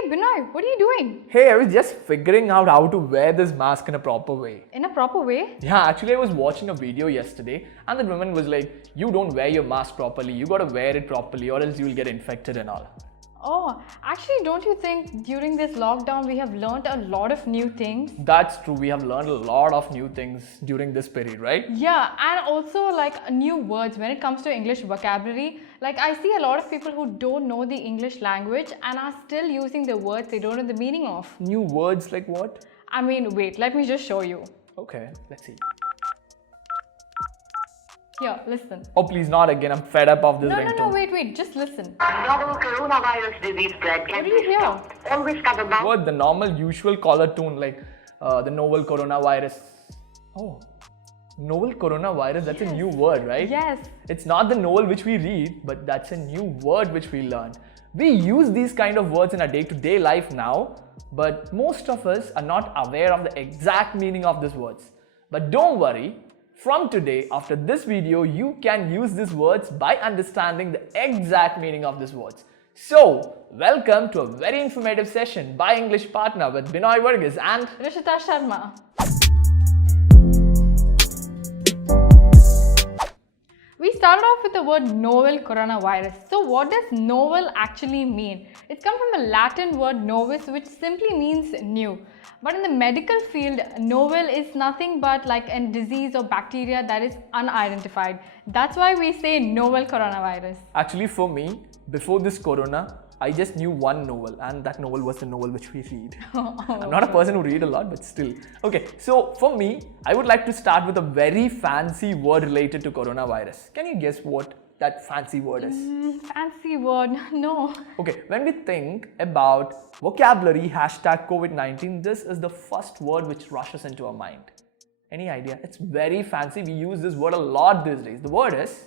Hey Binoy, what are you doing? Hey, I was just figuring out how to wear this mask in a proper way. In a proper way? Yeah, actually I was watching a video yesterday and the woman was like, you don't wear your mask properly, you gotta wear it properly or else you will get infected and all. Oh, actually, don't you think during this lockdown we have learned a lot of new things? That's true, we have learned a lot of new things during this period, right? Yeah, and also like new words when it comes to English vocabulary. Like I see a lot of people who don't know the English language and are still using the words they don't know the meaning of. New words like what? I mean, wait, let me just show you. Okay, let's see. Here, listen. Oh please, not again, I'm fed up of this No, ringtone. wait, just listen. Novel coronavirus disease spread can What do you be hear? stopped. Always cover mouth. What, the normal usual caller tune like the novel coronavirus. Oh, novel coronavirus, that's a new word, right? Yes. It's not the novel which we read, but that's a new word which we learned. We use these kind of words in our day-to-day life now, but most of us are not aware of the exact meaning of these words. But don't worry, from today, after this video, you can use these words by understanding the exact meaning of these words. So, welcome to a very informative session by English Partner with Binoy Varghese and Rishita Sharma. We started off with the word novel coronavirus. So what does novel actually mean? It's come from the Latin word novus, which simply means new. But in the medical field, novel is nothing but like a disease or bacteria that is unidentified. That's why we say novel coronavirus. actually for me, before this corona, I just knew one novel and that novel was the novel which we read. I'm not a person who read a lot, but still. Okay, so for me, I would like to start with a very fancy word related to coronavirus. Can you guess what that fancy word is? Fancy word, no. Okay, when we think about vocabulary hashtag COVID-19, this is the first word which rushes into our mind. Any idea? It's very fancy. We use this word a lot these days. The word is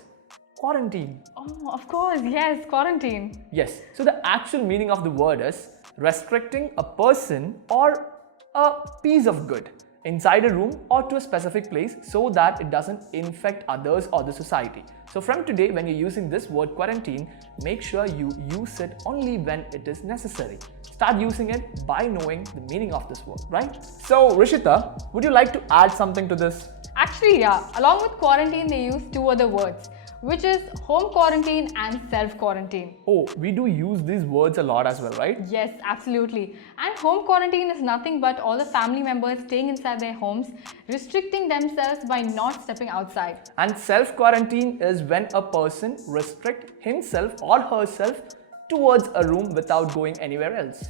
quarantine. Oh, of course, yes, quarantine. Yes, so the actual meaning of the word is restricting a person or a piece of good inside a room or to a specific place so that it doesn't infect others or the society. So from today, when you're using this word quarantine, make sure you use it only when it is necessary. Start using it by knowing the meaning of this word, right? So Rishita, would you like to add something to this? Actually, yeah. Along with quarantine, they use two other words, which is home quarantine and self-quarantine. Oh, we do use these words a lot as well, right? Yes, absolutely. And home quarantine is nothing but all the family members staying inside their homes, restricting themselves by not stepping outside. And self-quarantine is when a person restricts himself or herself towards a room without going anywhere else.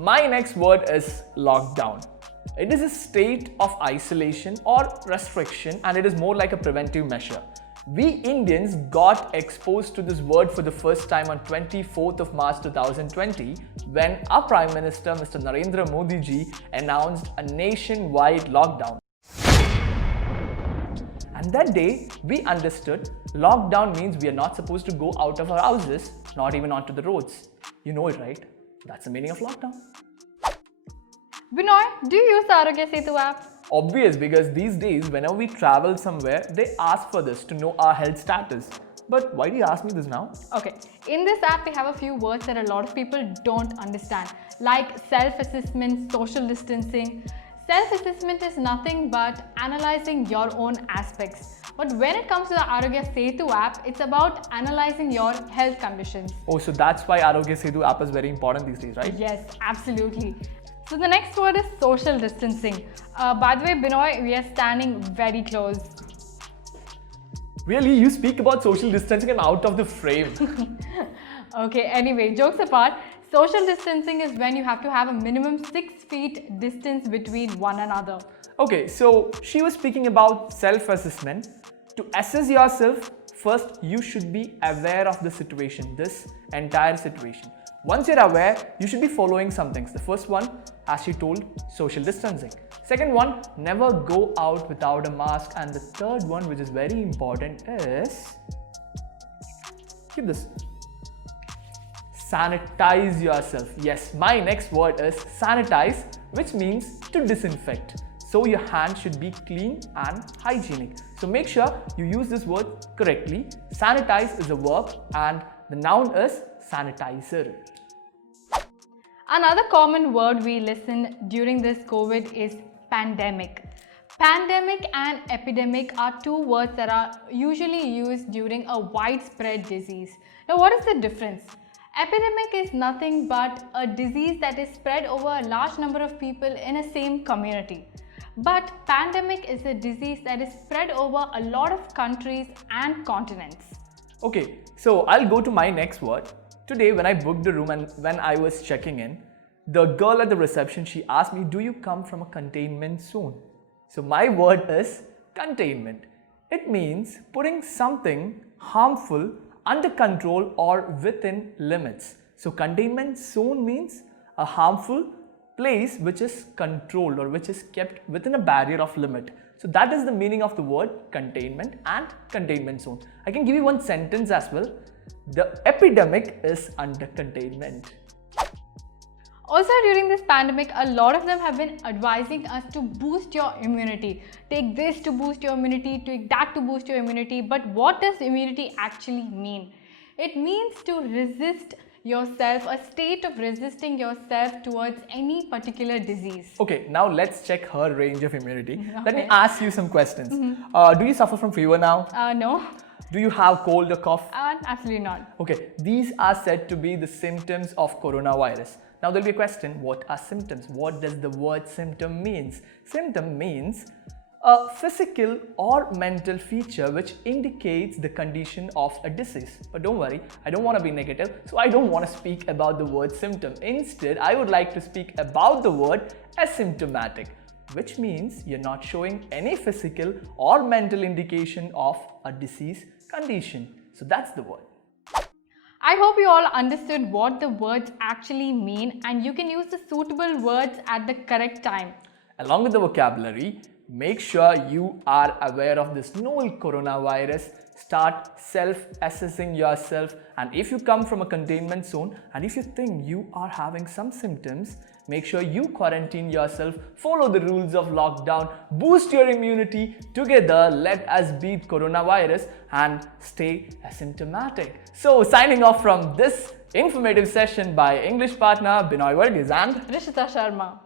My next word is lockdown. It is a state of isolation or restriction and it is more like a preventive measure. We Indians got exposed to this word for the first time on 24th of March 2020 when our Prime Minister Mr. Narendra Modi ji announced a nationwide lockdown. And that day, we understood lockdown means we are not supposed to go out of our houses, not even onto the roads. You know it, right? That's the meaning of lockdown. Binoy, do you use the Arogya Setu app? Obvious, because these days, whenever we travel somewhere, they ask for this to know our health status. But why do you ask me this now? Okay, in this app, we have a few words that a lot of people don't understand, like self-assessment, social distancing. Self-assessment is nothing but analyzing your own aspects. But when it comes to the Arogya Setu app, it's about analyzing your health conditions. Oh, so that's why Arogya Setu app is very important these days, right? Yes, absolutely. So the next word is social distancing. By the way, Binoy, we are standing very close. Really? You speak about social distancing and out of the frame. Okay, anyway, jokes apart, social distancing is when you have to have a minimum 6 feet distance between one another. Okay, so she was speaking about self-assessment. To assess yourself, first you should be aware of the situation, this entire situation. Once you're aware, you should be following some things. The first one, as she told, social distancing. Second one, never go out without a mask. And the third one, which is very important, is keep this. Sanitize yourself. Yes, my next word is sanitize, which means to disinfect. So your hands should be clean and hygienic. So make sure you use this word correctly. Sanitize is a verb and the noun is sanitizer. Another common word we listen during this COVID is pandemic. Pandemic and epidemic are two words that are usually used during a widespread disease. Now, what is the difference? Epidemic is nothing but a disease that is spread over a large number of people in a same community. But pandemic is a disease that is spread over a lot of countries and continents. Okay, so I'll go to my next word. Today, when I booked the room and when I was checking in, the girl at the reception, she asked me, do you come from a containment zone? So my word is containment. It means putting something harmful under control or within limits. So containment zone means a harmful place which is controlled or which is kept within a barrier of limit. So that is the meaning of the word containment and containment zone. I can give you one sentence as well. The epidemic is under containment. Also, during this pandemic, a lot of them have been advising us to boost your immunity. Take this to boost your immunity, take that to boost your immunity. But what does immunity actually mean? It means to resist yourself, a state of resisting yourself towards any particular disease. Okay, now let's check her range of immunity. Let me Okay. ask you some questions. Do you suffer from fever now? No, Do you have cold or cough? absolutely not. Okay, these are said to be the symptoms of coronavirus. Now there'll be a question, what are symptoms? What does the word symptom means? Symptom means a physical or mental feature which indicates the condition of a disease. But don't worry, I don't want to be negative, so I don't want to speak about the word symptom. Instead, I would like to speak about the word asymptomatic, which means you're not showing any physical or mental indication of a disease condition. So that's the word. I hope you all understood what the words actually mean and you can use the suitable words at the correct time. Along with the vocabulary, make sure you are aware of this novel coronavirus. Start self-assessing yourself, and if you come from a containment zone and if you think you are having some symptoms, make sure you quarantine yourself, follow the rules of lockdown, boost your immunity. Together, let us beat coronavirus and stay asymptomatic. So, signing off from this informative session by English partner Binoy Varghese and Rishita Sharma.